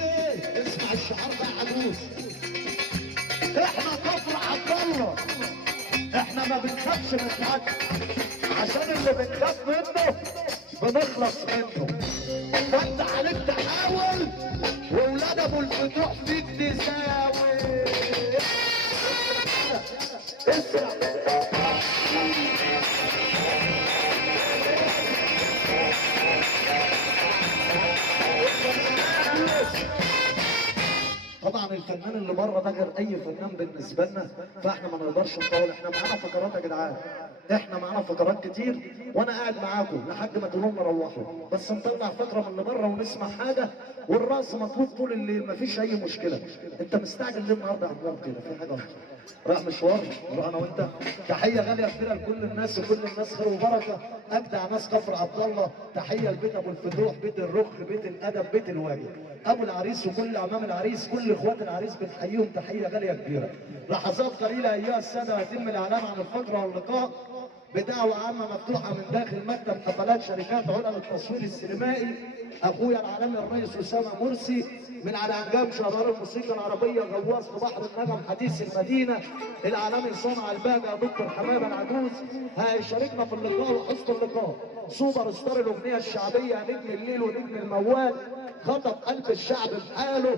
ايه؟ اسمع الشعار ده يا عجوز. احنا كفر عبد الله، احنا ما بنخافش من حد، عشان اللي بنخاف منه بنخلص منه. فانت عليك تحاول، واولاد ابو الفتوح فيك تساوي. اسرع. طبعا الفنان اللي بره ده غير اي فنان بالنسبه لنا، فاحنا ما نقدرش نطول. احنا معانا فقرات يا جدعان، احنا معانا فقرات كتير، وانا قاعد معاكم لحد ما تقولوا نروحوا، بس نطلع فقره من اللي بره ونسمع حاجه، والراس مطلوب طول الليل، مفيش اي مشكله. انت مستعجل ليه النهارده يا عمو كده؟ في حاجه رايح مشوار نروح انا وانت. تحيه غاليه كبيره لكل الناس، وكل الناس خير وبركه، اجدع ناس كفر عبد الله. تحيه لبيت ابو الفتوح، بيت الرخ، بيت الادب، بيت الواجب، ابو العريس وكل امام العريس، كل اخوات العريس بنحييهم تحيه غاليه كبيره. لحظات قليله ايها الساده يتم الاعلان عن الفقره واللقاء بدعوة عامة مفتوحة من داخل مكتب حفلات شركات علا للتصوير السينمائي، اخويا العالمي الرئيس اسامه مرسي، من على انجام شباب الموسيقى العربيه، غواص في بحر النغم حديث المدينه، العالمي صانع الباجة دكتور حماده العجوز، هيشاركنا في اللقاء وحسن اللقاء. سوبر ستار الاغنيه الشعبيه، نجم الليل ونجم الموال، خطف قلب الشعب بحاله.